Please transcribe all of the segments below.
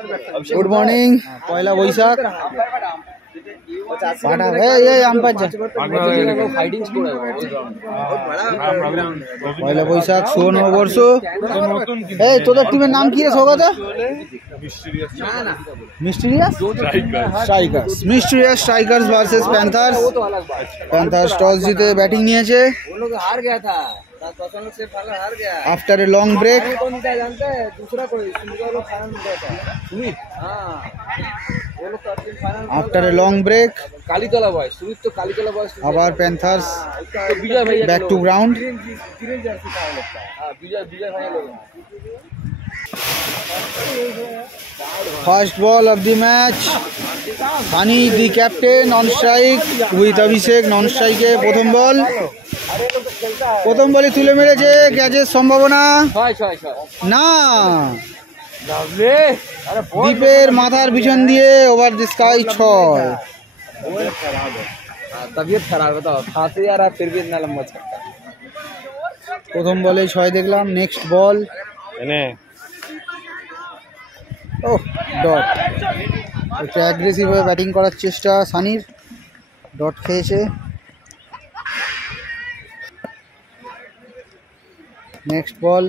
Good morning पहला बैशाख पहला बैशाख 16 नवबर्ष তোদের টিমের নাম কি রে Saugata Mysterious Strikers versus Panthers Panthers toss जीते बैटिंग নিয়েছে after a long break after a long break আবার Panthers back to ground first ball of the match Sunny the captain on strike with Abhishek non স্ট্রাইকে প্রথম বলই তুলে মেরেছে ক্যাচের সম্ভাবনা না দীপের মাথার পিছন দিয়ে ওভার দি স্কাই 6 तबीयत खराब है तो खाते यार आप फिर भी इतना लंबा छक्का প্রথম বলে 6 দেখলাম নেক্সট বল ওহ ডট একটু অ্যাগ্রেসিভ ভাবে ব্যাটিং করার চেষ্টা সানির ডট খেয়েছে next ball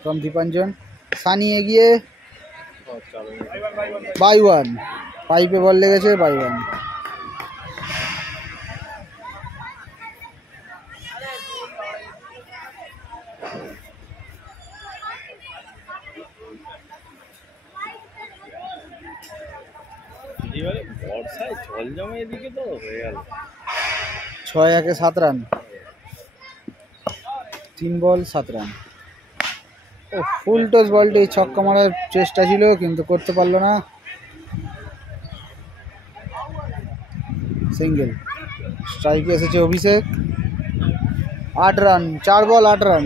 from Dipanjan Sunny এগিয়ে বাই ওয়ান পাইপে বল লেগেছে বাই ওয়ান ছয় 7 রান 3 বল 7 রান ও ফুল টস বলটি ছক্কা মারার চেষ্টা ছিল কিন্তু করতে পারলো না সিঙ্গেল স্ট্রাইকে এসেছে অভিষেক 8 রান 4 বল 8 রান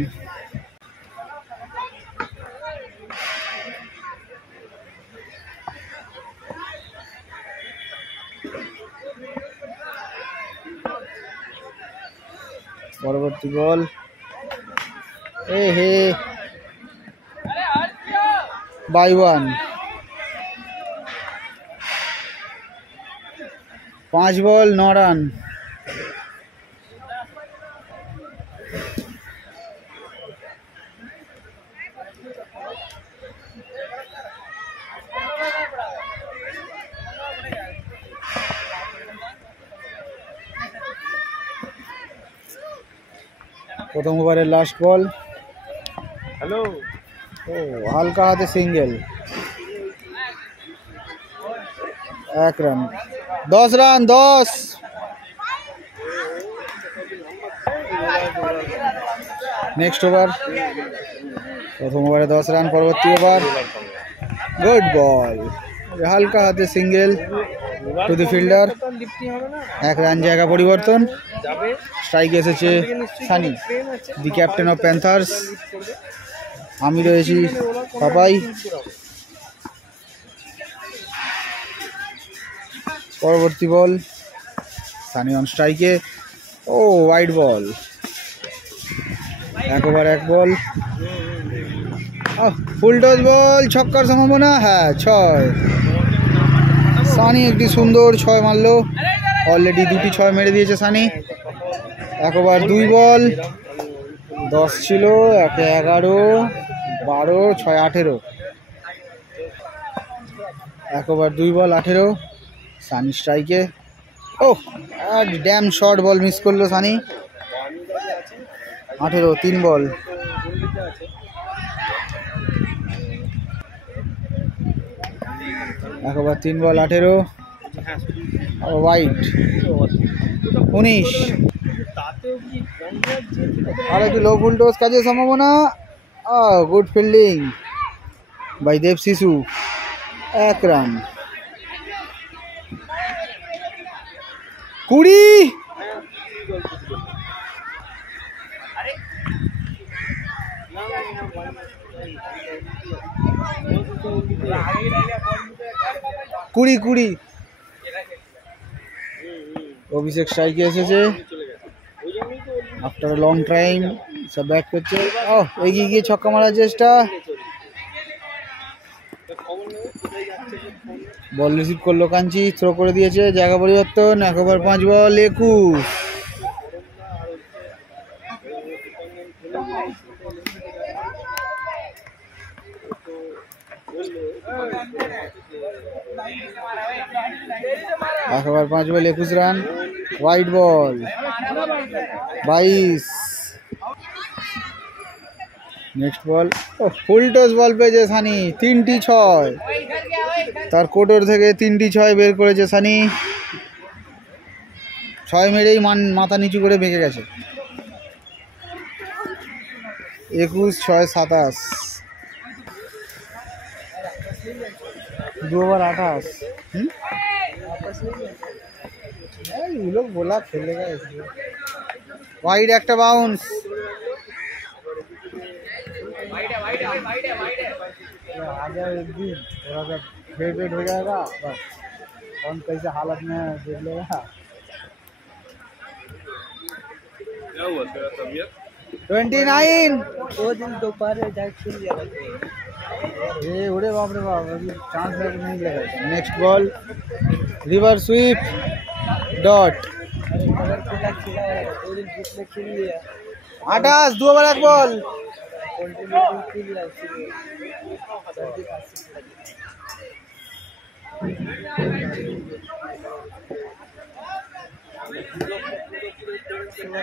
পরবর্তী বল হে বাই ওয়ান 5 বল 9 রান প্রথম ওভারের লাস্ট বল হ্যালো ও হালকা হাতে single 1 run 10 run 10 next over প্রথম ওভারে 10 রান পরবর্তী ওভার গুড বল হালকা হাতে single to the fielder 1 run জায়গা পরিবর্তন স্ট্রাইক এসেছে Sunny the captain of Panthers আমি রয়েছি পাপাই পরবর্তী বল সানি অন স্ট্রাইকে ও wide ball 1 over 1 ball full toss ball ছক্কার সম্ভাবনা হ্যাঁ 6 সানি একটি সুন্দর 6 মারলো অলরেডি 2টি 6 মেরে দিয়েছে সানি 1 ওভার 2 বল 10 ছিল 11 12 6 18 1 ওভার 2 বল 18 সানি স্ট্রাইকে ও ড্যাম শর্ট বল মিস করলো Sunny 18 3 ball 1 over 3 ball 18 wide 19 আর একটু লো ফুল টস কাজে সম্ভাবনা গুড ফিল্ডিং বাই দেব শিশু 1 রান 20 20 অভিষেক স্ট্রাইকে এসেছে आफ्टर लॉन्ग टाइम सब बैट করছে এগিয়ে গিয়ে ছক্কা মারার চেষ্টা বল রিসিভ করলো কাঞ্চি, থ্রো করে দিয়েছে, জায়গা পরিবর্তন, 1 ওভার 5 বল 21। এক ওভার 5 বল 21 রান। White ball 22। নেক্সট বল, ফুল টস বল পেয়েছে সানি, 3টি 6। তার কোটর থেকে 3টি 6 বের করেছে সানি। 6 মেরেই মাথা নিচু করে বেঁকে গেছে। 21, 6, 27। 2 ओवर 28। ये लोग बोला खेलेगा इसलिए। वाइड একটা बाउंस। आ जाए एक दिन थोड़ा सा फेड हो जाएगा, बस कौन कैसे हालत में देख लेगा। 29। 2 दिन दोपहर में जाके खेल लिया ये उड़े बाप रे बाप, अभी चांस नहीं लगा। Next ball reverse sweep dot. अगर खेला 2 दिन ग्रुप में खेल लिया 28, 2 ओवर 1 बॉल। कंटिन्यू खेल लिया इसीलिए सर्दी खांसी लगी।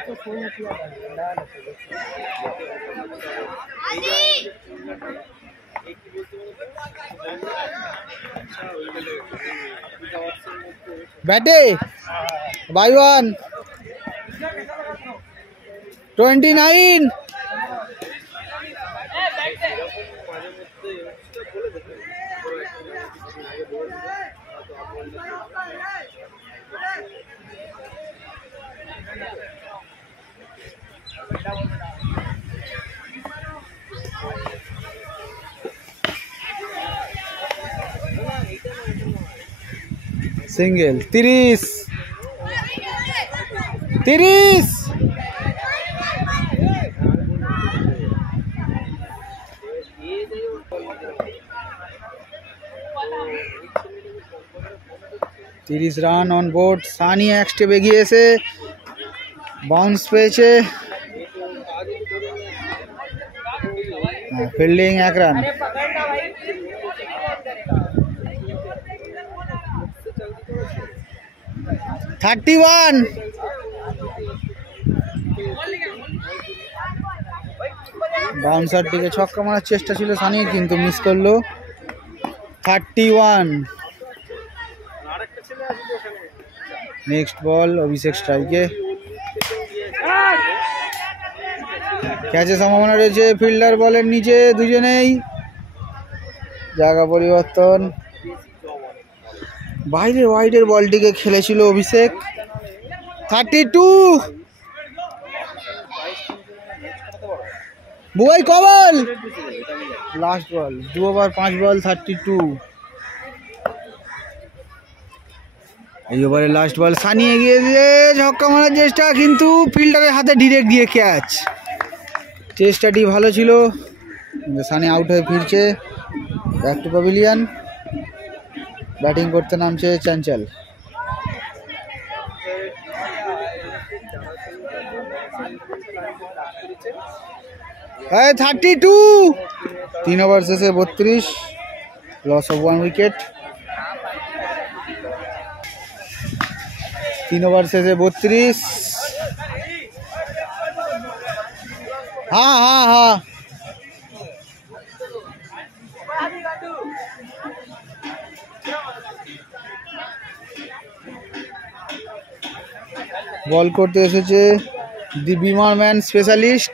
तो फोन किया ना बैटे बाई 1। 29। Single 30। 30। Run on board. Sunny এক স্টেপ এগিয়ে এসে বাউন্স পেয়েছে। Fielding 1 run. 31। বাউন্সার দিকে ছক্কা মারার চেষ্টা ছিল সানির, কিন্তু মিস করলো। 31। নেক্সট বল অভিষেক স্ট্রাইকে। ক্যাচের সম্ভাবনা রয়েছে, ফিল্ডার বলের নিচে, দুজনেই। জায়গা পরিবর্তন, বাইরে ওয়াইডের বলটিকে খেলেছিল অভিষেক। 32। বুয়াই কবল লাস্ট বল। 2 ওভার 5 বল 32। এই ওভারে লাস্ট বল। সানি এগিয়ে দিয়ে ছক্কা মারার চেষ্টা, কিন্তু ফিল্ডারের হাতে ডিরেক্ট দিয়ে ক্যাচ। চেষ্টাটি ভালো ছিল, সানি আউট হয়ে ফিরছে। Back to pavilion. ব্যাটিং করতে নামছে চঞ্চল। 32। 3 ওভার শেষে 32। Loss of 1 wicket. 3 ওভার শেষে 32। हाँ বল করতে এসেছে দি বিমার ম্যান স্পেশালিস্ট।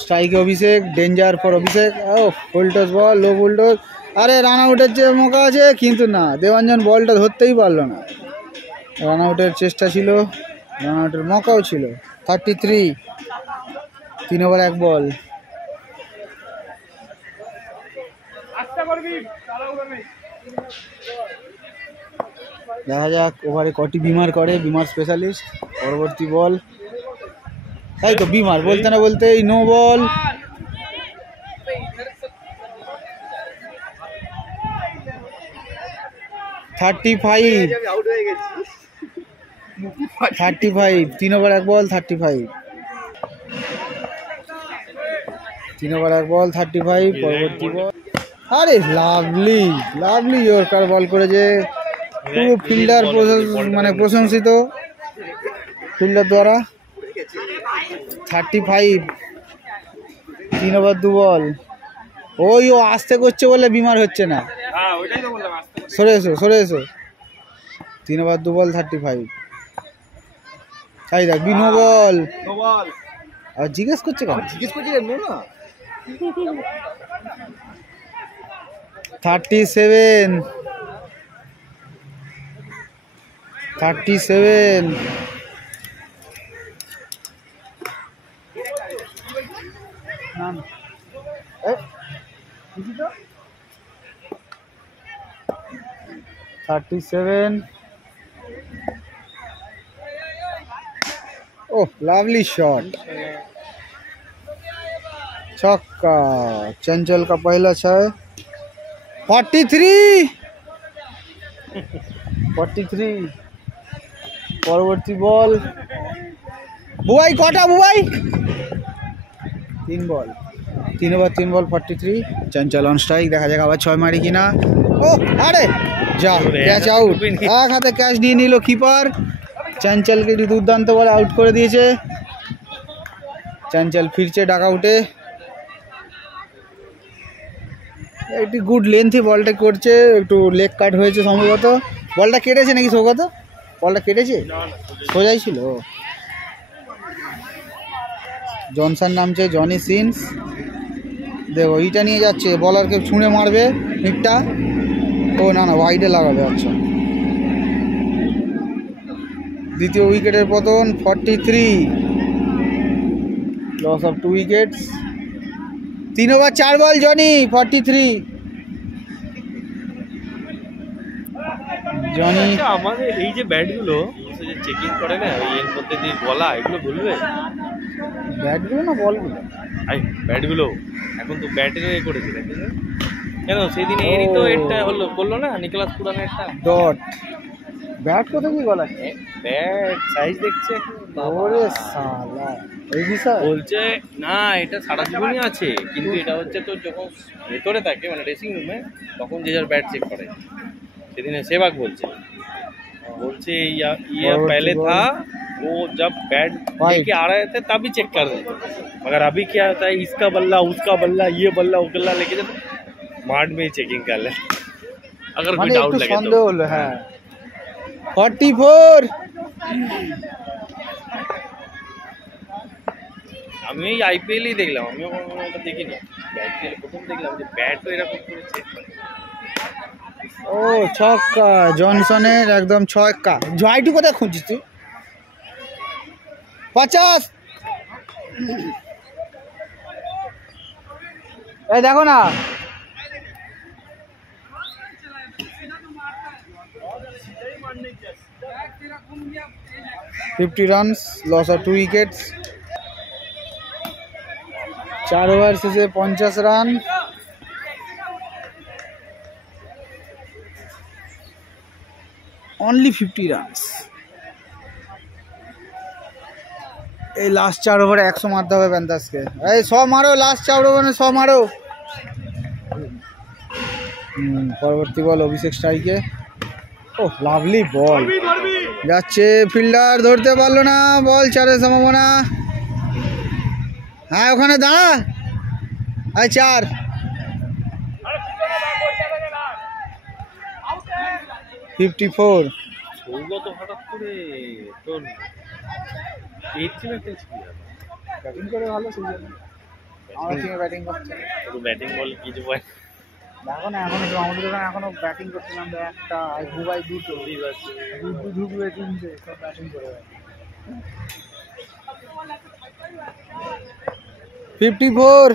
স্ট্রাইকে অভিষেক, ডেঞ্জার ফর অভিষেক। ও full toss ball, low full toss. আরে রান আউটের যে মৌকা আছে, কিন্তু না, দেবাঞ্জন বলটা ধরতেই পারলো না। রান আউটের চেষ্টা ছিল, রান আউটের মৌকাও ছিল। 33। 3 ওভার 1 বল। দেখা যাক ওভারে কটি বিমার করে বিমার স্পেশালিস্ট। পরবর্তী বল, তাই তো বিমার বলতে না বলতেই নো বল। 35 35 3 ওভার 1 বল 35 3 ওভার 1 বল 35 পরবর্তী বল আরে লাভলি লাভলি ইয়র্কার বল করেছে পুরো ফিল্ডার মানে প্রশংসিত ফিল্ডার দ্বারা 35 3 ওভার 2 বল ওই ও আস্তে করছে বলে বিমার হচ্ছে না সরে এসো 3 ওভার 2 বল 35 দেখ নো বল আর জিজ্ঞেস করছে কেন 37 37 ओह लवली शॉट छक्का चंचल का पहला 6 43 পরবর্তী বল বুবাই কটা বুবাই 3 বল 3 over 3 ball 43 Chanchal on strike দেখা যাক আবার 6 মারি কিনা ও আরে যা ক্যাচ আউট এক হাতে ক্যাচ নিয়ে নিল কিপার চঞ্চলকে দুর্দান্ত বলে আউট করে দিয়েছে চঞ্চল ফিরছে ডাক আউটে একটু গুড লেন্থে বলটা করছে একটু লেগ কাট হয়েছে সম্ভবত বলটা কেটেছে নাকি সৌগত বলটা কেটেছে সোজাই ছিল জনসন নামছে জনি সিন্স দেখো এইটা নিয়ে যাচ্ছে বলারকে ছুঁড়ে মারবে হিটটা ও না ওয়াইডে লাগাবে আচ্ছা দ্বিতীয় উইকেটের পতন 43 loss of 2 wickets 3 over 4 ball Jonny 43 Jonny আমাদের এই যে ব্যাটগুলো যে চেকিং করে না এর মধ্যে দিয়ে গলা এগুলো বলবে ব্যাটগুলো না বলগুলো ব্যাটগুলো এখন তো ব্যাটের এ করেছে কেন সেদিন এরই তো এটা হলো বললো না নিকলাস পুরানো একটা ডট ব্যাট কোথায় কি গলা ব্যাট সাইজ দেখছে ওরে শালা এই বিষয় বলছে না এটা সারা জীবনই আছে কিন্তু এটা হচ্ছে তো যখন ভেতরে থাকে মানে ড্রেসিং রুমে তখন যে যার ব্যাট চেক করে সেদিন सेहवाग बोलते ये पहले था वो जब बैट लेके आ रहे थे तभी चेक कर रहे थे मगर अभी क्या होता है इसका बल्ला उसका बल्ला ये बल्ला वो बल्ला लेके जाते मार्ड में ही चेकिंग कर ले अगर कोई डाउट लगे तो हाँ 44 আমি এই আইপিএলই দেখলাম আমি ওটা দেখিনি আইপিএল প্রথম দেখলাম যে ব্যাট এরকম করে চেক করে ও ছক্কা জনসনের একদম ছক্কা জয়টু কোথায় খুঁজছিস তুই 50 এই দেখো না $50 runs loss of 2 wickets 4 over শেষে 50 রান only 50 runs এই লাস্ট 4 ওভারে 100 মারতে হবে প্যান্থার্সকে এই 100 মারো লাস্ট 4 ওভারে 100 মারো পরবর্তী বল অভিষেক স্ট্রাইকে ও লাভলি বল যাচ্ছে ফিল্ডার ধরতে পারলো না বল চারের সম্ভাবনা হ্যাঁ ওখানে দাঁড়া আয় 4 54 সৌগত হঠাৎ করে তোর এই টিমে খেলছে ব্যাটিং করে ভালো সিজন আমার টিমে ব্যাটিং করছে তো ব্যাটিং বল কিছু বল দেখো না এখন তো আমাদের এখানে এখনো ব্যাটিং করছিলাম একটা আর দুবাই দুটো ঢুকবে তিনটে সব ব্যাটিং করে 54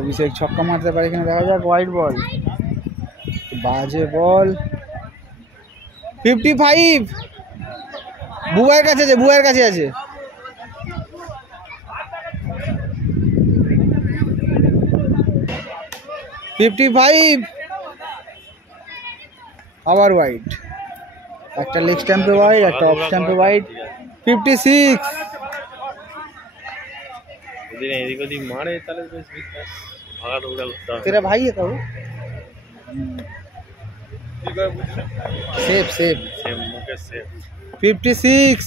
অভিষেক ছক্কা মারতে পারে কিনা দেখা যাক হোয়াইট বল বাজে বল 55 বুয়ার কাছে আছে আবার ওয়াইড, একটা লেগ স্ট্যাম্পে ওয়াইড, একটা অফ স্ট্যাম্পে ওয়াইড। 56। যদি এদিক ওদিক মারে তাহলে বেশ বিকাশ ভাগা দৌড়া করতে হবে। तेरा भाई है क्या वो? Safe safe. সেম মুখে সেম। 56।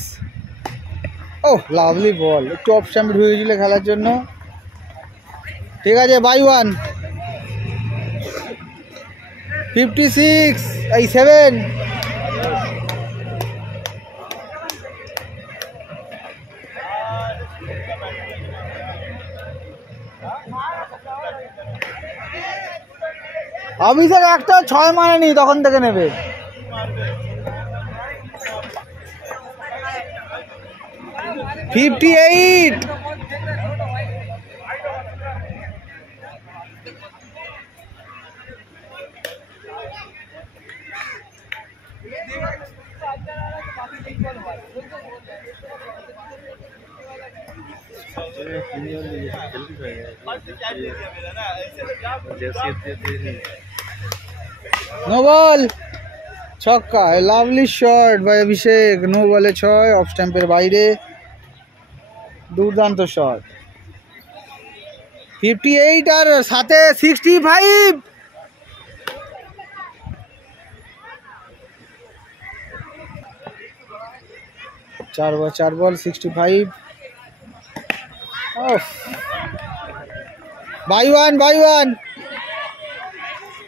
ওহ লাভলি বল, একটু অফ স্ট্যাম্পে ঢুকে গেছিল খেলার জন্য। ঠিক আছে, বাই ওয়ান। 56 এই 7। অভিষেক একটা 6 মারেনি, তখন থেকে নেবে। $58। नो बॉल, ছক্কা। Lovely shot by Abhishek. No বলে 6, অফ স্ট্যাম্পের বাইরে। দুর্দান্ত শট। 58 আর সাথে 65। 4 বল 65। By one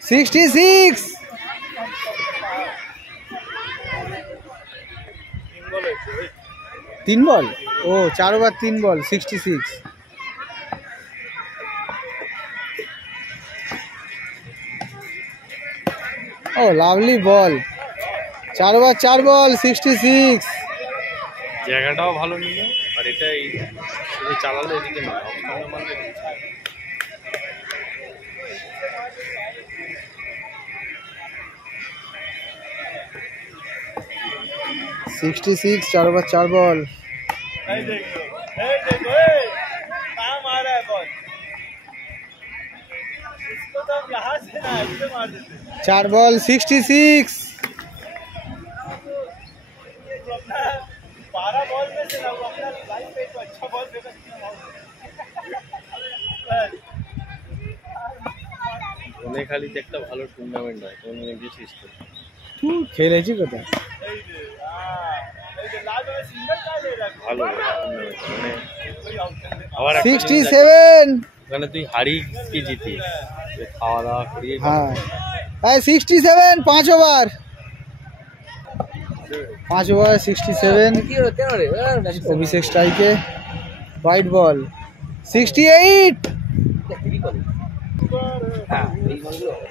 66। 3 বল, ও 4 ওভার 3 বল 66। ও লাভলি বল, 4 ওভার 4 বল 66। জায়গাটাও ভালো নিল, আর এটা এই শুধু চালালে এদিকে না, মারলে 66, 4 ওভার 4 বল। 4 বল 66। খালি একটা ভালো টুর্নামেন্ট নয়, কোন গেছিস তো? তুই খেলেছি কোথায়? ভালো মানে আবার 67। ওখানে তুই হারি কি জিতিস, খাওয়া দাওয়া করিয়ে। হ্যাঁ 67, 5 ওভার 67। অভিষেক স্ট্রাইকে, হোয়াইট বল 68।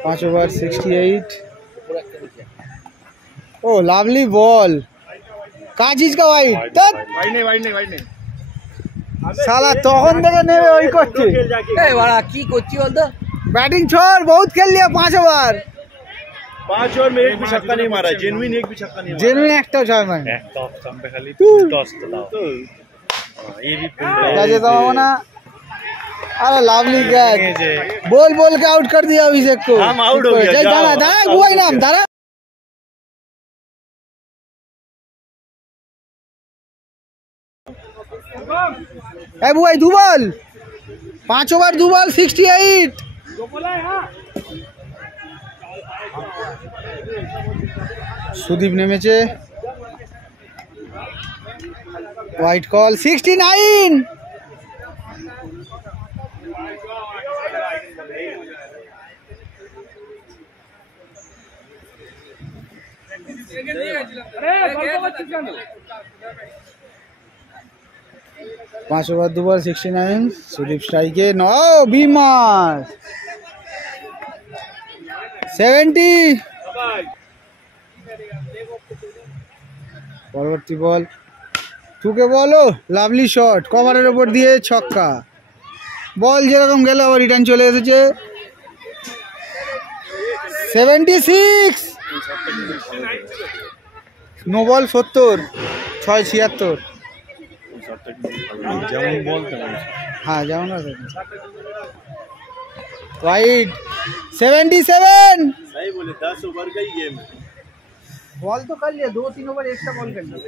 5 ওভার 68। ও লাভলি বল, কাজিজ কা হোয়াইট। শালা তখন থেকে নেবে ওই করছে। কি করছি বলতো? बैटिंग छोड़, बहुत खेल लिया 5 ओवर। 5 ओवर में एक भी छक्का नहीं मारा, जेन्युइन एक भी छक्का नहीं मारा। जेन्युइन একটা ছয় মানে একটা অফ স্টাম্পে খালি 10 তো দাও ये भी কাজে দাও না। अरे लवली कैच, बोल के आउट कर दिया अभिषेक को। हम आउट हो गया। दाड़ा बुआई नाम दाड़ा। ए बुआई 2 बॉल 5 ओवर 2 बॉल 68। সুদীপ নেমেছে, হোয়াইট কল 69। पाँच ओवर 2 बॉल 69। सुदीप स्ट्राइके, नो बीमार 70। পরবর্তী বল ঠুকে বলো, লাভলি শট, কভারের ওপর দিয়ে ছক্কা। বল যেরকম গেল আবার রিটার্ন চলে এসেছে। 76। No ball 70, 6 76। যেমন বল তেমন। हाँ যেমন আছে। वाइड 77। सही बोले, 10 ओवर का ही गेम है। बॉल तो कर लिया, 2-3 ओवर एक्स्ट्रा बॉल कर लिया।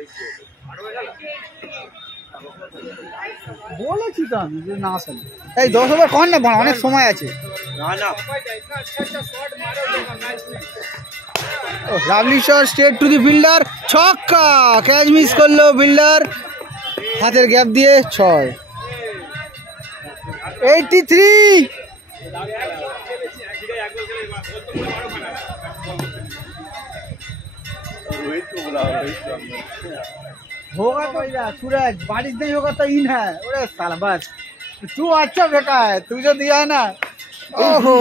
বলেছি তো আমি যে না আসলে এই 10 ওভার কোন না বানা, অনেক সময় আছে। না না ও lovely shot straight to the fielder, ছক্কা, ক্যাচ মিস করলো ফিল্ডার, হাতের গ্যাপ দিয়ে 6। 83 होगा तो यार सूरज, बारिश नहीं होगा तो इन है। अरे साला बस तू अच्छा बेटा है, तू जो दिया है ना। ओहो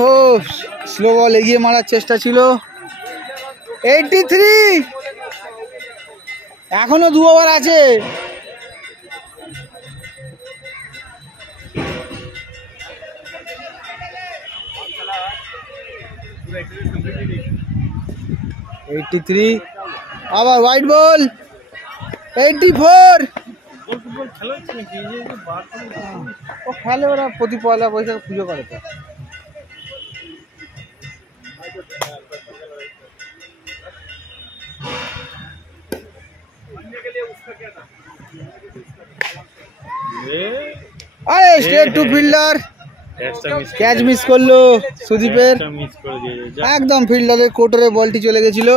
स्लो बॉल এগিয়ে মারার চেষ্টা ছিল। 83 এখনো 2 ওভার আছে। আবার হোয়াইট বল। 84 ও খেলে, ওরা প্রতি পয়লা বৈশাখ পুজো করে তো। আরে straight to fielder, catch miss করলো সুদীপের, একদম ফিল্ডারের কোটরে বলটি চলে গেছিল।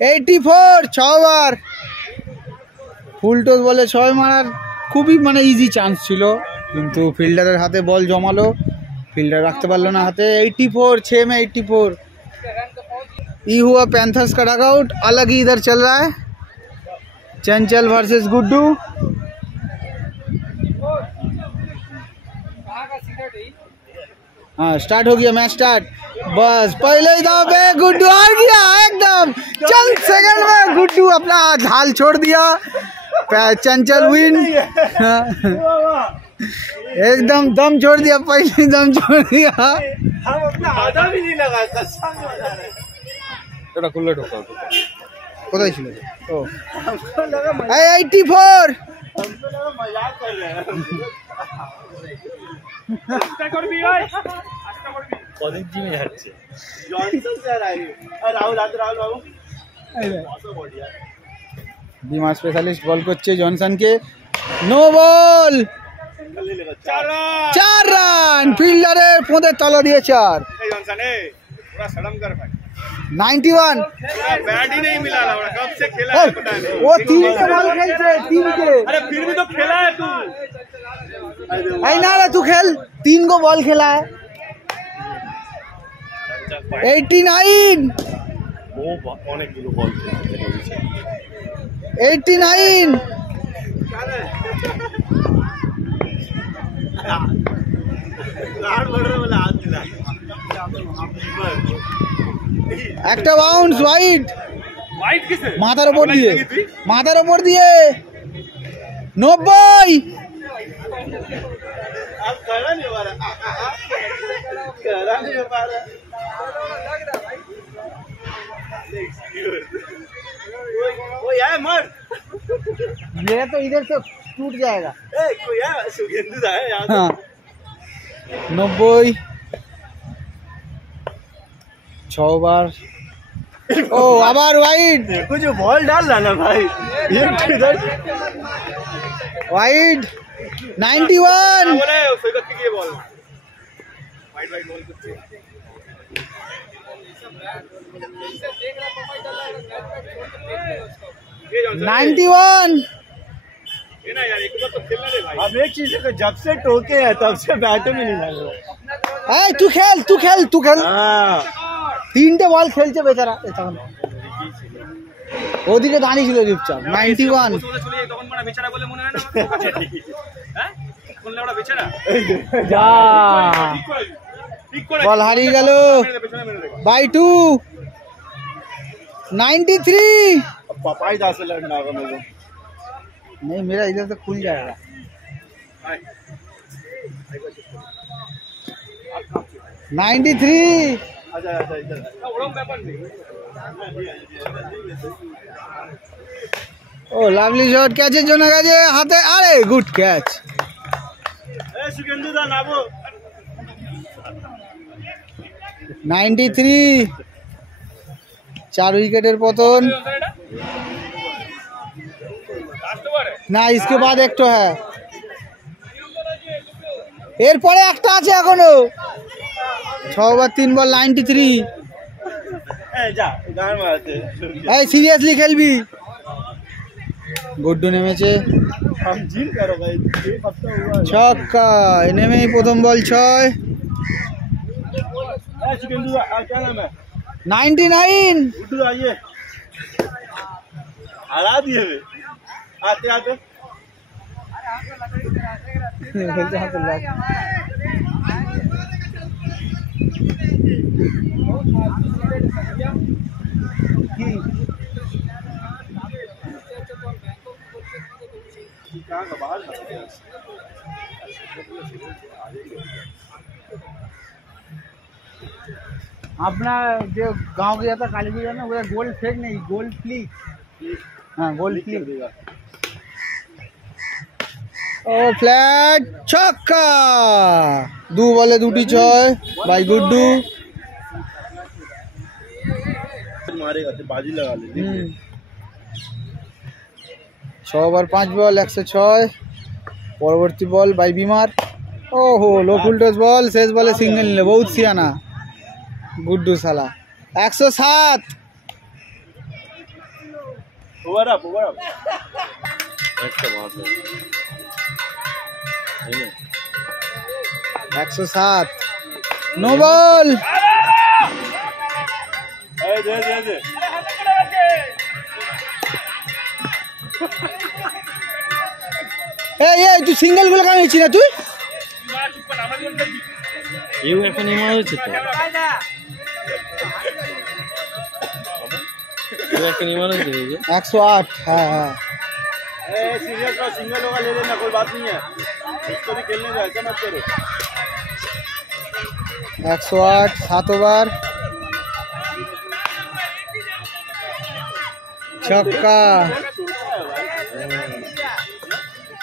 84 6 ওভার। ফুল টস বলে 6 মারার খুবই মানে ইজি চান্স ছিল, কিন্তু ফিল্ডারের হাতে বল জমালো, फील्डर रखते पारलो ना हाथे। 84 6 में 84। ये हुआ पैंथर्स का डगआउट, अलग ही इधर चल रहा है। चंचल वर्सेस गुड्डू। हाँ स्टार्ट हो गया मैच स्टार्ट। बस पहले ही दाव पे गुड्डू आ गया एकदम चंद सेकंड में। गुड्डू अपना हाल छोड़ दिया, चंचल विन। एकदम दम छोड़ दिया, पहले दम छोड़ दिया। हम अपना आधा भी नहीं लगा कसम बता रहे। এটা খুললে ঢোকাও কোথায় ছিল ও हमको लगा 84। हमको लगा मजाक कर रहे हैं। কদিন জিমে যাচ্ছে जॉनसन सर आई और राहुल आते राहुल बाबू बहुत बढ़िया। बीमार स्पेशलिस्ट बॉल করছে জনসনকে। No ball, 4 run. ফিল্ডারের পোঁদের তলা দিয়ে 4। जॉनसन ए पूरा शर्म कर भाई। 91। पूरा बैट ही नहीं मिला रहा, कब से खेला है पता नहीं। वो 3 के बॉल खेलছে 3 के। अरे फिर भी तो खेला है तू। এই না রে तू खेल, 3 को बॉल खेला है। 89। ও অনেকগুলো বল খেলেছে। 89। लाड बढ़ रहा वाला हाथ मिला। একটা বাউন্স ওয়াইড, वाइट किसे? মাথার উপর দিয়ে, মাথার উপর দিয়ে। 90। आप करा नहीं हमारा। करा नहीं हमारा। वो यार मर। ये तो इधर से टूट जाएगा। ए कोई यार सुगंधित है यार। हाँ 90। 6 बार। ओ আবার ওয়াইড, कुछ बॉल डाल लाना भाई। ये किधर? वाइड। 91। बोले सैकत की ये बॉल। वाइड वाइड बॉल कुछ। 91। ये ना यार एक बार तो खेलना रे भाई। अब एक चीज है, जब से टोके है तब से बैट में नहीं लग रहा। এই তুই খেল, তুই খেল, তুই খেল। हाँ 3টে বল খেলছে বেচারা তখন। ওদিকে দাঁড়িয়ে ছিল চুপচাপ। 91। তখন মানে বেচারা বলে মনে হয় না হ্যাঁ কোনটা ওটা বেচারা যা ঠিক করে বল হারিয়ে গেল বাই 2। 93। पपाई दा से लड़ना होगा मुझे। नहीं मेरा इधर से खुल जाएगा। 93। आजा आजा इधर ওরম ব্যাপার নেই। ও লাভলি শট, ক্যাচের জন্য গেছে হাতে। আরে গুড ক্যাচ। এ সুগন্ধু দা নাবো। 93। 4 উইকেটের পতন। না इसके बाद एक तो है এরপরে একটা আছে এখনো 6 ওভার 3 বল 93 जा गान मारते এই সিরিয়াসলি খেলবি গুড্ডু নেমেছে हम जिम करो भाई एक हफ्ता हुआ ছক্কা নেমেই প্রথম বল 6 ए सिकंदू क्या नाम है 99 उठो आइए हरा दिए वे आते आते कहाँ का बाहर अपना जो गांव गया था काली पूजा में वो गोल्ड फेक नहीं गोल्ड फ्लिक हाँ गोल्ड फ्लिक ও ফ্ল্যাট ছক্কা দু বলে দুটি 6 বাই গুড্ডু मारेगा तो बाजी लगा ले 6 ওভার 5 বল 106 পরবর্তী বল বাই বিমার ওহো লো ফুলটস বল শেষ বলে সিঙ্গেল নিলে বহুত সিয়ানা গুড্ডু সালা 107 ओवर अप 107 नो बॉल दे এই তুই সিঙ্গেল গুলো কেন নিচ্ছিস না তুই এও এখন এমন হচ্ছে তো এও এখন এমন হচ্ছে এই যে 108 হ্যাঁ হ্যাঁ सीरियस का सिंगल होगा ले लेना कोई बात नहीं है उसको भी खेलने दो ऐसा मत करो 108 7 ओवर छक्का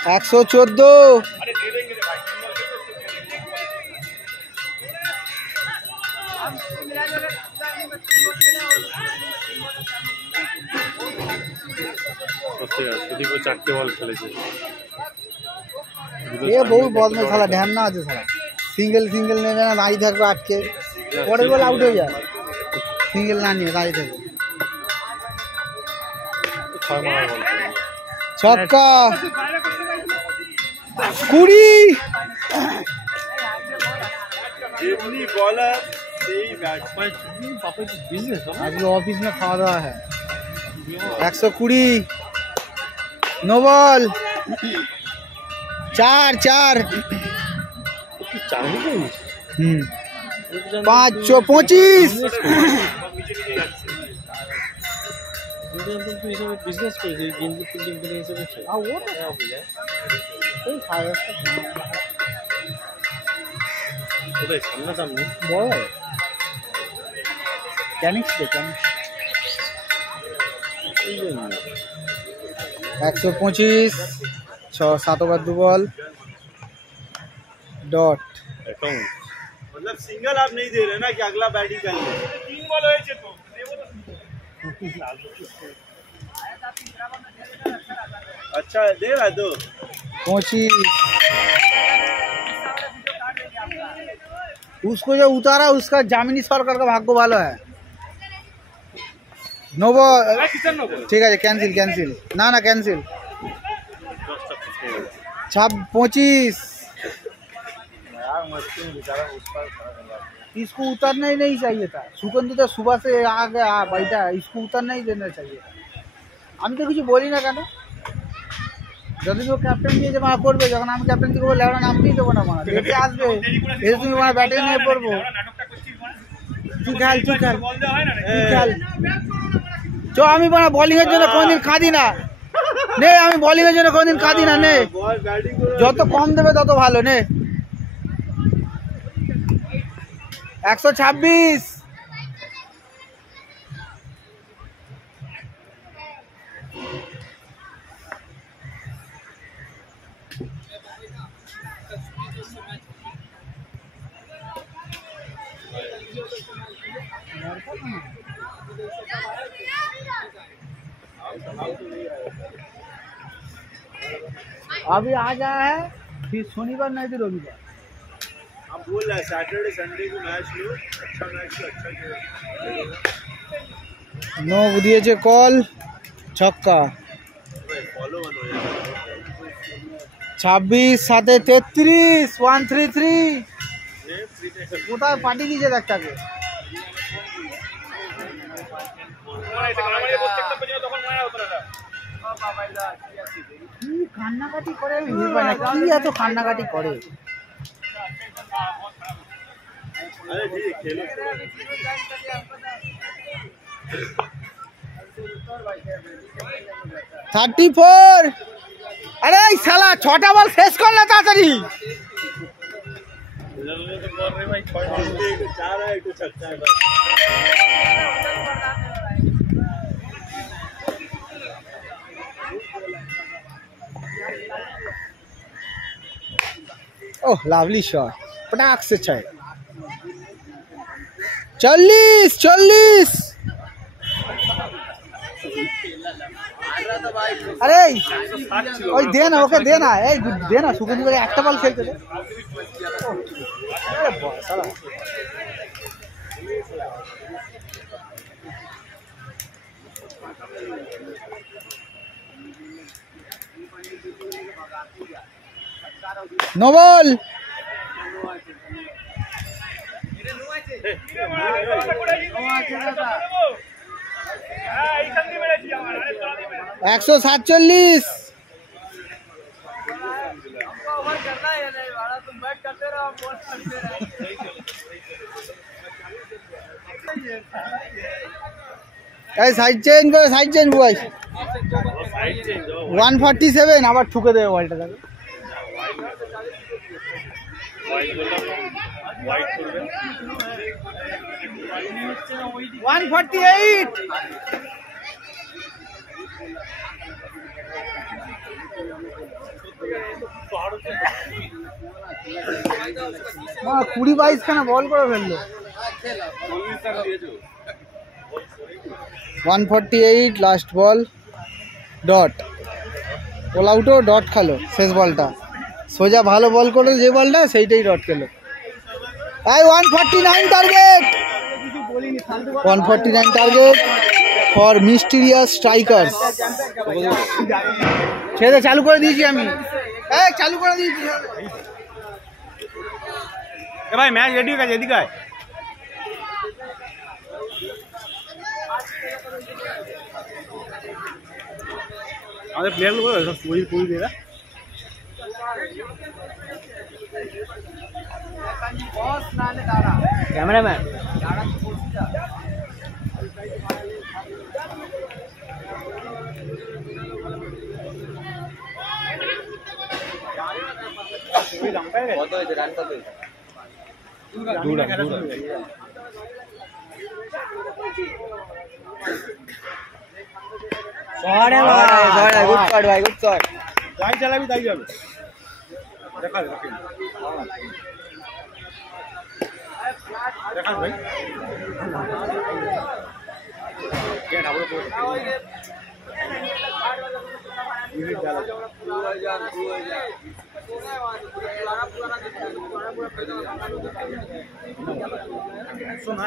114 সুদীপ 4টে বল খেলেছে ये बहुत बदमाश साला ध्यान ना আছে साला সিঙ্গেল নেবে না দাঁড়িয়ে থাকবে আটকে পরের বল আউট হয়ে যায় সিঙ্গেল না নিয়ে দাঁড়িয়ে থাকবে 6 মারার বল ছক্কা 20 जितनी बॉलर सही बैट्समैन बिजनेस आज ऑफिस में खावा दावा है 120 नो बॉल 4 525 बिजनेस করেছে গেঞ্জি ফিল্ডিং করে হিসেবে ওদের সামনাসামনি বল ক্যানিক্স 125 6-7 ओवर 2 बॉल डॉट অ্যাকাউন্ট मतलब सिंगल आप नहीं दे रहे ना कि अगला बैटिंग करेंगे 3 बॉल होए तो अच्छा दे रहा दो 25 उसको जो उतारा उसका जामिनी सरकार का भाग्य ভালো है नो बॉल ठीक है कैंसिल ना कैंसिल 25 इसको उतरना ही नहीं चाहिए था सुगंध तो सुबह से आ गया बैठा इसको उतरना ही देना चाहिए আমি তো কিছু বলি না কেন যদি ও ক্যাপ্টেন দিয়ে যে মা করবে যখন আমি ক্যাপ্টেন থেকে বলে আমরা নামতেই দেবো না মা দেখে আসবে এসে তুমি মানে ব্যাটিং নিয়ে পড়বো তুই খেল চ আমি মানে বোলিং এর জন্য কোনদিন কাঁদি না নে আমি বোলিং এর জন্য কোনদিন কাঁদি না নে যত কম দেবে তত ভালো নে 126 अभी आज आया है, फिर शनिवार नहीं तो रविवार। हम बोल रहे हैं सैटरडे संडे को मैच लो, अच्छा मैच लो, अच्छा खेलो। नो दिए कॉल छक्का। फॉलो वन हो जाएगा। 26 7 33 133 কোথায় পার্টি দিয়েছে একটাকে। কি কান্নাকাটি করে আমি বুঝতে পারি না, কি এত কান্নাকাটি করে। अरे ठीक है खेलो। 34 अरे साला 6টা বল শেষ কর না তাড়াতাড়ি। चाह रहा है कुछ अच्छा है। ओह लवली शॉट, पटाख से 6। 40 40 अरे ওই দে না, ওকে দে না, এই দে না, সুখে দিবে একটা বল খেলতে দে। আরে বাবা সালা नो बॉल। একশো 47 সাইড চেঞ্জ করে, সাইড চেঞ্জ বয়স 147 আবার ঠুকে দেবে বলটা। দেখো 148 20-22 খানা বল করে ফেললো। 148 লাস্ট বল ডট। বল আউটও ডট খেলো শেষ বলটা। সোজা ভালো বল করে যে বলটা সেইটাই ডট খেলো। এই 149 target, 149 target for mysterious strikers. ছেড়ে চালু করে দিয়েছি আমি, এই চালু করে দিয়েছি। भाई मैच रेडी हो गया, जल्दी का है। আমাদের প্লেয়ার গুলো সব পুরি দেगा कैमरामैन। যাই চালাবি তাই যাবে। দেখা দেখা ভাই কে না বলো ইউনিট ডালা শোনা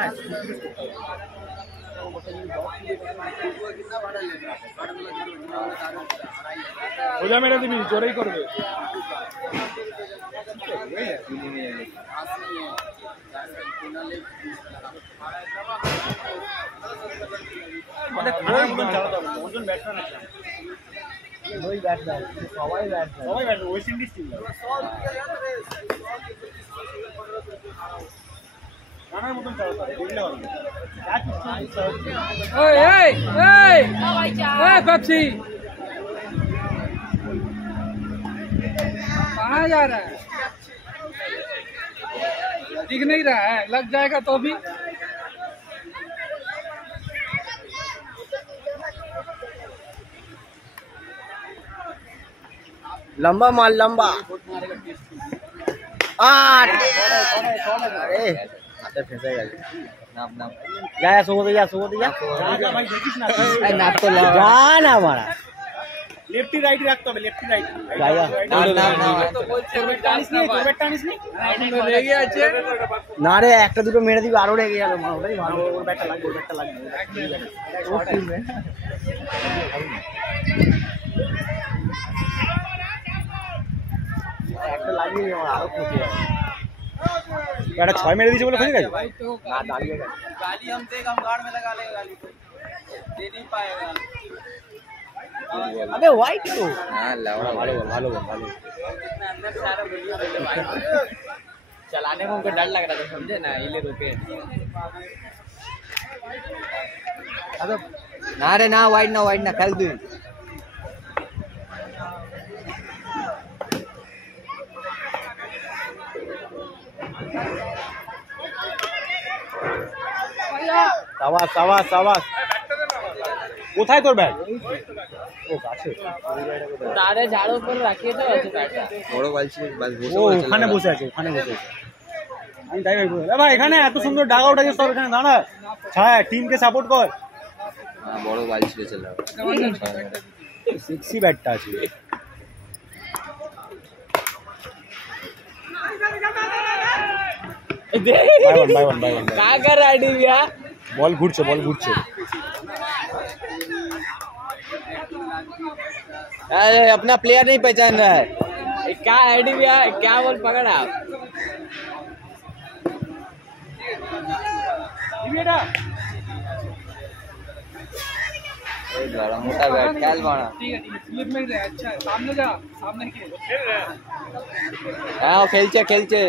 ওজা মেরে দিবি, জোরেই করবে। সবাই ওয়েস্ট ইন্ডিজ টিম নানার মতন চালাতে হবে, দেখলে হবে। पेप्सी कहाँ जा रहा है? दिख नहीं रहा है, लग जाएगा तो भी। लंबा माल लंबा। अरे হাতে ফেসে গেছে নাম নাম যা সোবতে যা ভাই দেখিস না এই নাম তো যা না মারা लेफ्टी राइट রাখতে হবে লেফটি রাইট যাইয়া রেগে আছে না রে একটা দুটো মেরে দিবি আরো রেগে যাবে মা ওটাই ভালো ওর ব্যাটটা লাগবে একটা লাগিয়ে নি আমার আরো খুশি হবে এটা 6 মেরে দিয়েছে বলে খুঁজে গেছে না দাঁড়িয়ে গেছে गाली हम देगा हम गाड़ में लगा लेगा गाली को दे नहीं पाएगा अबे वाइट तो हां लावड़ा भालो इतना अंदर सारा वीडियो ले भाई चलाने में उनको डर लग रहा था समझे ना इले रुके अबे ना रे ना वाइट ना खेल दू সাবাস কোথায় তোর ব্যাট ও কাছে तारे झाड़ों पर रखिए तो ऐसे बैठा বড় বালছি বাস ও ওখানে বসে আছে আমি তাই বলবো এ ভাই এখানে এত সুন্দর ডাগ আউট আছে তোর এখানে দাঁড়া ছায়া টিমকে সাপোর্ট কর বড় বালছি চলে সেক্সি ব্যাটটা আছে বাই ওয়ান क्या कर रहा है डिविया বল ঘুরছে अरे अपना प्लेयर नहीं पहचान रहा है क्या है डिविया क्या बोल पकड़ा बड़ा मोटा बैट खेल बाना स्लिप मिल रहा है अच्छा सामने जा सामने खेल हाँ खेलचे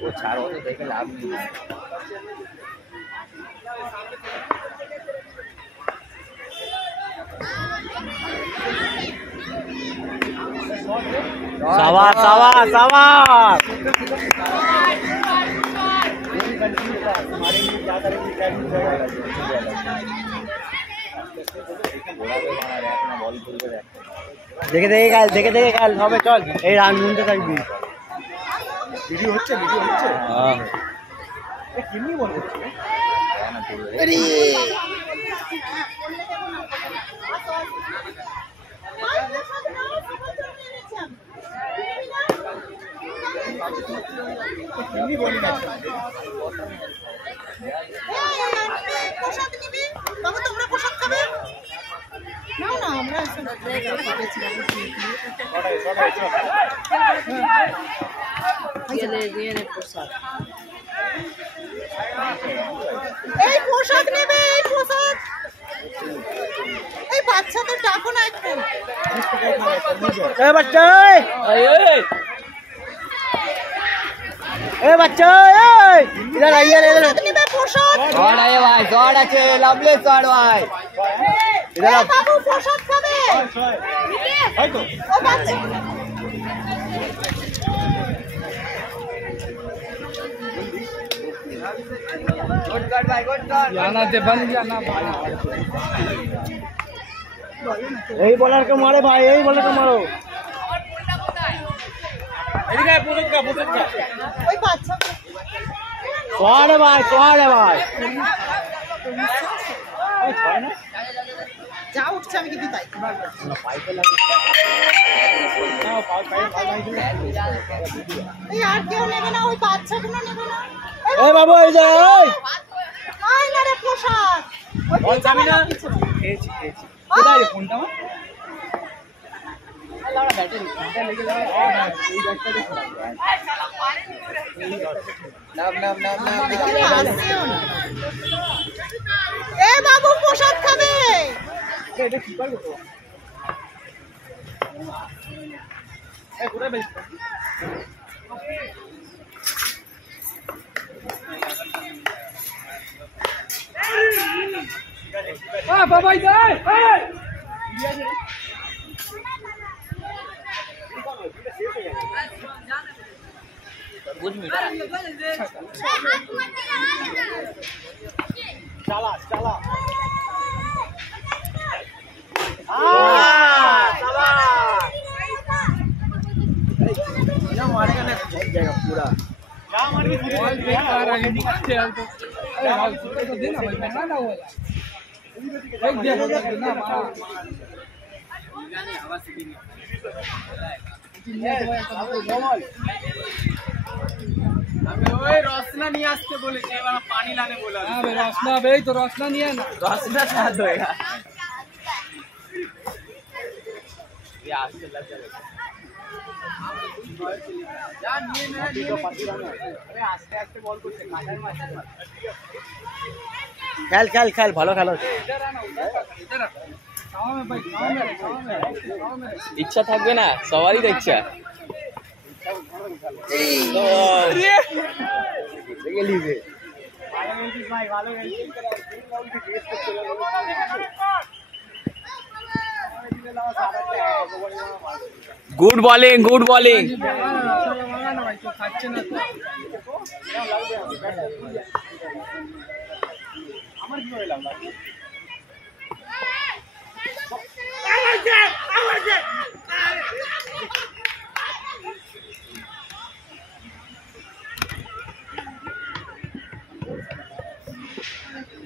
वो चार होते देखे लाभ नहीं है সাবাস দেখে খেল হবে চল এই রান গুনতে থাকবি ভিডিও হচ্ছে হ্যাঁ কিন্নি বল হচ্ছে কিন্নি বলি না প্রসাদ নিবি বাবা তোমরা প্রসাদ খাবে নাও না আমরা ये প্রসাদ এই প্রসাদ নেবে এই প্রসাদ এই বাচ্চাদের ডাকো না একটু ए बच्चा इधर आइए প্রসাদ নেবে প্রসাদ शॉट आए भाई शॉट अच्छे लवली शॉट भाई ইধর বাবু প্রসাদ খাবে হয়তো ও বাচ্চা गुड शॉट भाई गुड शॉट जाना दे बन गया ना यही बॉलर को मारो भाई यही बॉलर को मारो এদিকে পোস্ট কা ওই বাচ্চা शॉट है भाई যা উঠছে আমি কিন্তু তাই এই আর কেউ নেবে না ওই বাচ্চাগুলো নেবে না ए बाबू इधर আয় না রে প্রসাদ ওই বল যাবি না পিছনে। খেয়েছি কোথায় রে ফোনটা এ বাবু প্রসাদ খাবে এটা কি করব তো এই পুরো বেশ बाबा इधर চালা जाएगा पूरा। রসনা নিয়ে আসতে বলেছে, এবার পানি লানে বলে। রসনা ভাই তো রসনা নিয়ে না, रसना साथ होएगा। খেল খেল খেল ভালো খেলো। ইচ্ছা থাকবে না সবারই ইচ্ছা। Good bowling good bowling.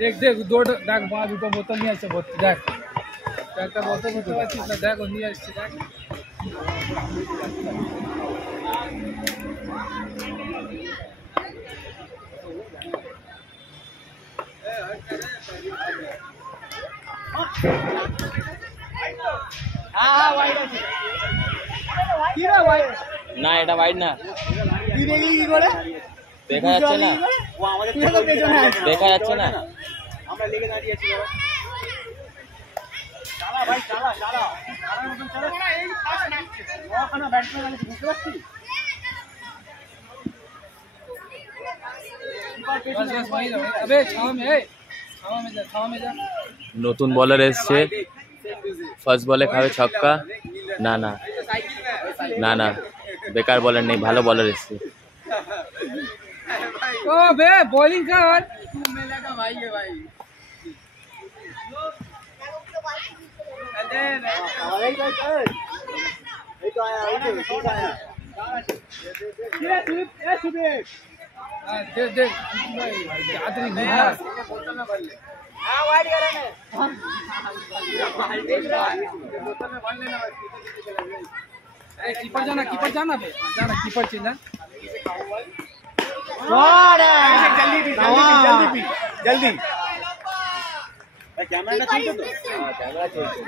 দেখ দেখ দৌড় দেখ, মা দুটো বোতল নিয়ে আসছে, দেখ একটা বোতল বুঝতে পারছিস না, দেখ ও নিয়ে আসছে, দেখ না এটা ওয়াইড না, দেখা যাচ্ছে না, দেখা যাচ্ছে না। আমরা লেগে দাঁড়িয়েছি। চালা ভাই চালা চালা, এই ফাস্ট নাচছে ওখানে ব্যাটসম্যান আছে, বুঝতে পারছিস? নতুন বলার এসছে, ফার্স্ট বলে খাবে ছক্কা। না না না না, বেকার বলার নেই, ভালো বলার এসছে। ও বে বোলিং কর, भाई है भाई। देख देख आदमी घूमा कीपर जाना बे, जाना कीपर चेंज जल्दी जल्दी कैमरा चलते तो, कैमरा चलते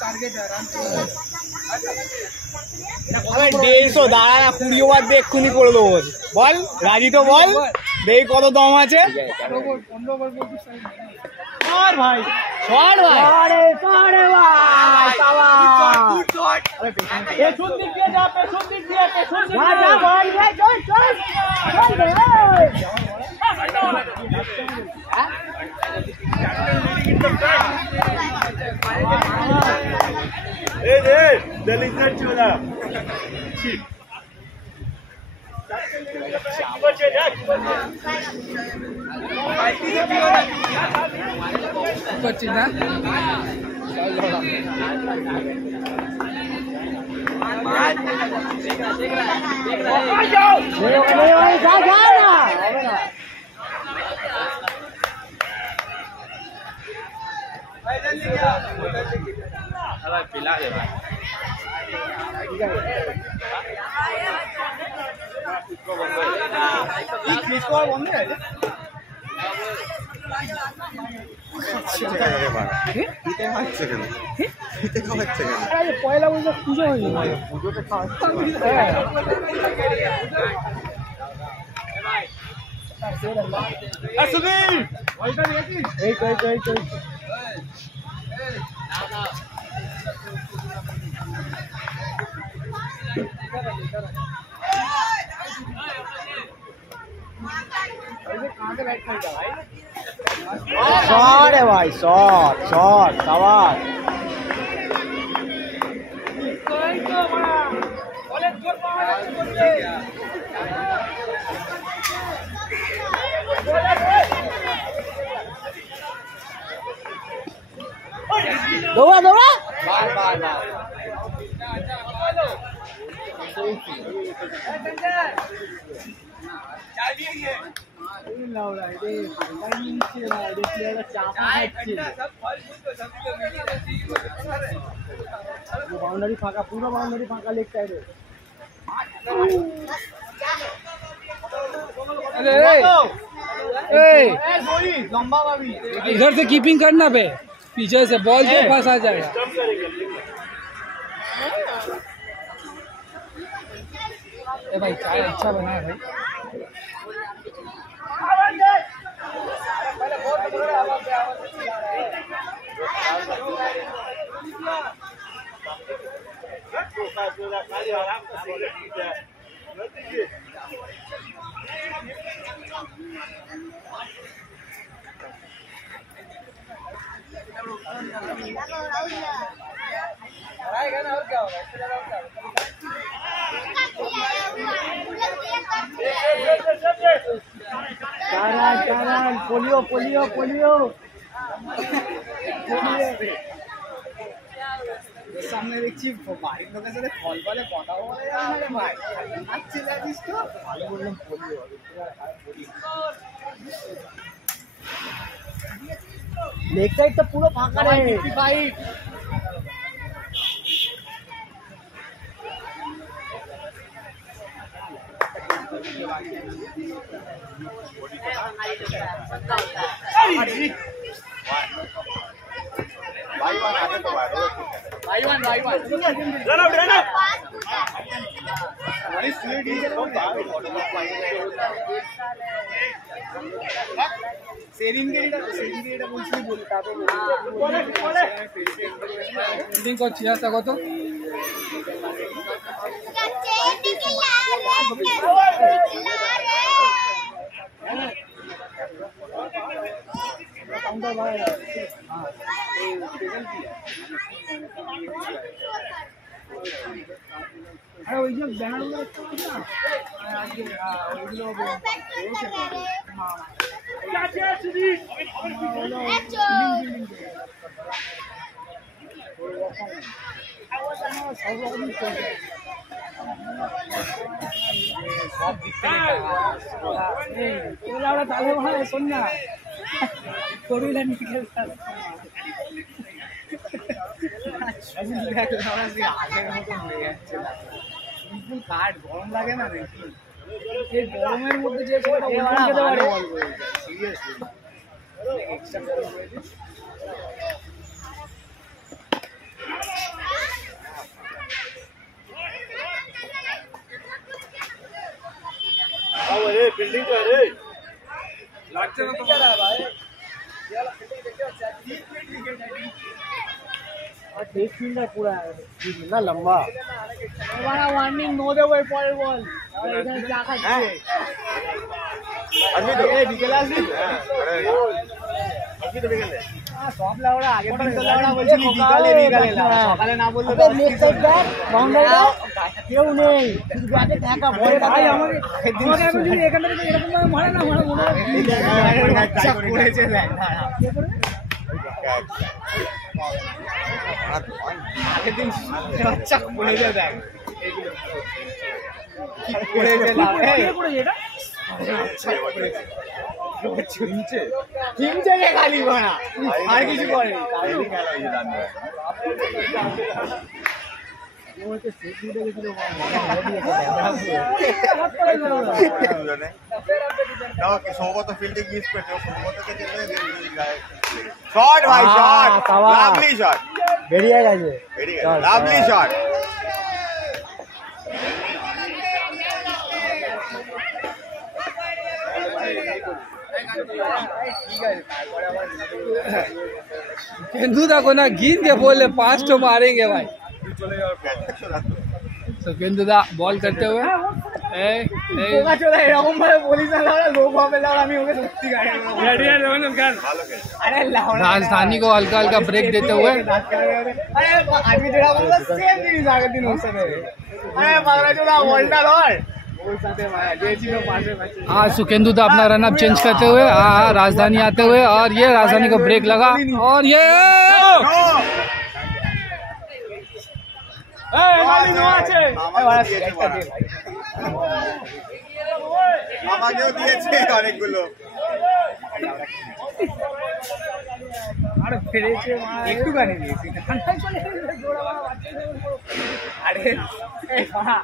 टारगेट है रन। 150 দাঁড়া না, 20 ওভার দিয়ে এক্ষুনি করে দেবো। বল রাজি তো, বল দেখি কত দম আছে। আর ভাই শট ভাই, আরে আরে ভাই শাবাশ, পেছন দিক দিয়ে যা, পেছন দিক দিয়ে, পেছন দিক দিয়ে যা ভাই, চল চল চল রে। এই রে দলিত চোদা ঠিক पिला दे भाई। পয়লা বৈশাখ পুজো হয়নি, পুজোতে शॉट है भाई, शॉट शॉट शाबाश। दौड़ा दौड़ा बाउंड्री फाका पूरा बाउंड्री फाका लेग साइड है। इधर से कीपिंग करना पे पीछे से बॉल के पास आ जाएगा। ए भाई चाय अच्छा बना है भाई। पोलियो पोलियो पोलियो সামনে দেখছি বাড়ির লোকের সাথে কল বলে কথা বলে যাবে ভাই আচ্ছা লাগিস তো ভালো বললাম পোলিও লেগ সাইডটা পুরো ফাঁকা রে ভাই কাঠ গরম লাগে না এই গরমের মধ্যে যে फील्डिंग कर रे লাগছে না তো ভাই और देख फील्डर पूरा ना लंबा हमारा वार्निंग नो दे वो पॉइंट बॉल और इधर क्या करते हैं अभी तो ये निकला सी अभी तो निकल हां सब लावड़ा आगे पर तो लावड़ा बोलছি निकाले সকালে না বললে তো নেক্সট সাইড ব্যাক বাউন্ডারি কেউ নেই শুধু ব্যাটে ঢাকা ভয় ভাই আমাকে আমি যদি এখান থেকে এরকম ভাবে মারে না মারা মনে হয় আচ্ছা করেছে দেখ আগের দিন বাচ্চা করেছে দেখ এগুলো কি করেছে না কে করেছে এটা আচ্ছা করেছে চিনছে চিনছে রে খালি বানা আর কিছু করেনি কালকে খেলা হয়েছে জানো ওতে সেট দিতে গেছিল না কি সৌগত ফিল্ডিং মিস করতে সৌগতকে দিলে শট ভাই শট লাভলি শট বেরিয়ে গেছে লাভলি শট केंदुदा को ना गिन के बोले 5 तो मारेंगे भाई तो केंदुदा बॉल करते हुए চলে এরকম ভাবে বলিস না লোক হবে আমি ওকে সত্যি গাড়ি रेडी है रोहन कर ভালো খেলছে राजधानी को हल्का हल्का ब्रेक देते हुए हाँ सुखेंदु तो अपना रनअप चेंज करते हुए राजधानी आते हुए, और ये राजधानी को ब्रेक लगा और ये আমাকেও দিয়েছে অনেকগুলো। আরে ফেরেছে একটুখানি দিয়েছি। আরে এই বাবা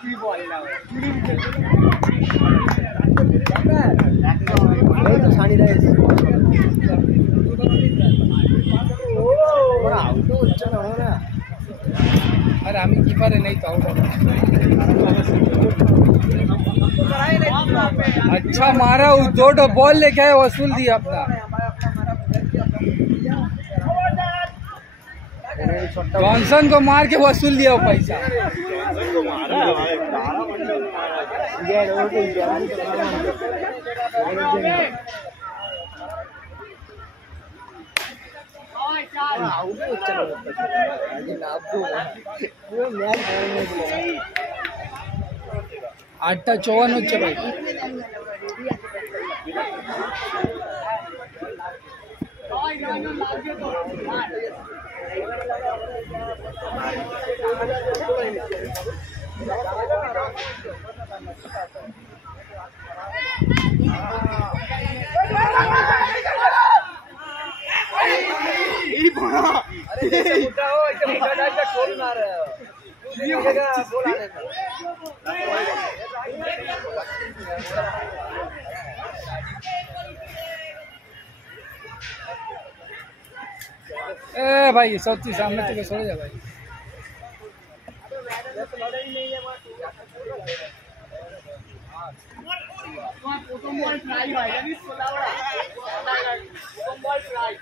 কি বললাম এই তো শাড়িটা এসে ওরা আউটও হচ্ছে না ওরা। अरे हम कीपर नहीं तो आउट। अच्छा मारा, उस 2 बॉल लेके आए, वसूल दिया अपना। जॉनसन को मार के वसूल दिया वो पैसा। आठटा 54 হচ্ছে ভাই। ভাই সত্যি সামনে থেকে সরে যা ভাই। প্রথম বল ট্রাই হয় জানিস প্রথম বল ট্রাই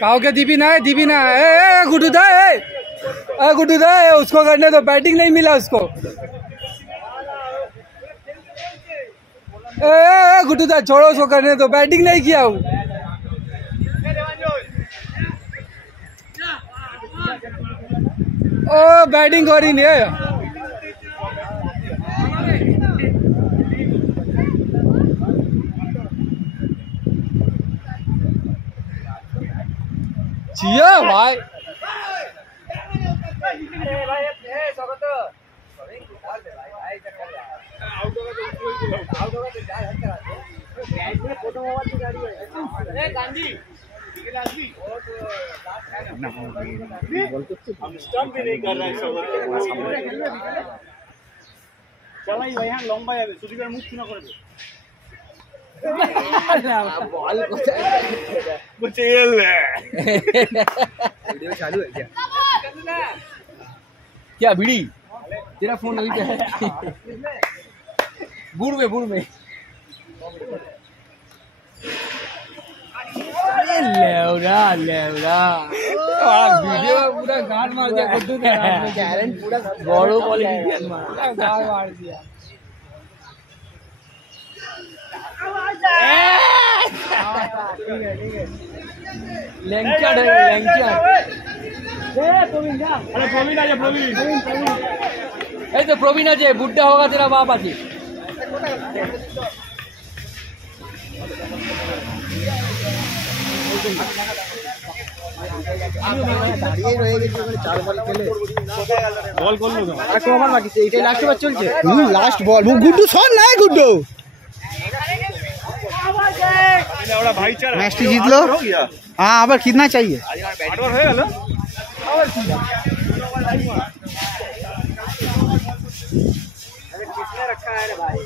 कहोगे दीपिना है, दीपिना है, गुड्डू दा है, उसको करने तो बैटिंग नहीं मिला उसको। गुड्डू दा छोड़ो, उसको करने तो बैटिंग नहीं किया वो। ओ बैटिंग करी नहीं है। जिया भाई চলাই ভাই হ্যাঁ লম্বা যাবে সুদীপের মুখ শোনা করে बॉल वीडियो चालू है क्या बीड़ी तेरा फोन अभी क्या है? बूढ़ में लेवरा वीडियो पूरा गाड़ मार दिया गुड्डू ने। टैलेंट पूरा बड़ो बॉल पूरा गाड़ मार दिया। लैंकिया तो प्रवीण आज बुढ़ा होगा तेरा बाप आज। বল করলো তো আর কবার বাকি এইটাই লাস্ট ওভার চলছে। लास्ट बॉल वो गुड्डू শট না गुड्डू मैच जीत लो। हाँ अब कितना चाहिए? किसने रखा है रे भाई?